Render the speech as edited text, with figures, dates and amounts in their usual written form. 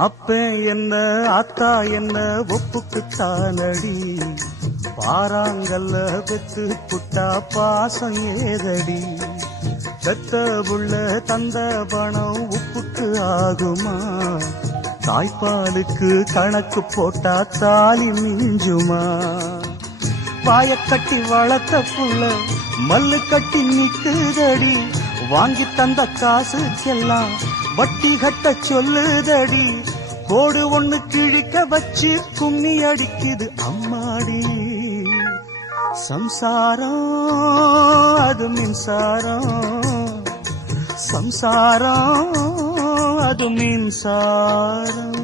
அப்ப என்ன அத்தா என்ன ஒப்புக்குத்தானடி, பாறாங்கல்ல பெத்து புட்டா பாசம் ஏதடி, பெத்த புள்ள தந்த பணம் உப்புக்கு ஆகுமா, தாய்ப்பாலுக்கு கணக்கு போட்டா தாலி மிஞ்சுமா, வாயக்கட்டி வளர்த்த புள்ள மல்லு கட்டி நிக்குதடி, வாங்கி தந்த காசுக்கெல்லாம் வட்டி கட்ட சொல்லுதடி, கோடு ஒண்ணு கிழிக்க வச்சு கும்மி அடிக்குது அம்மாடி, சம்சாரம் அது மின்சாரம், சம்சாரம் அது மின்சாரம்.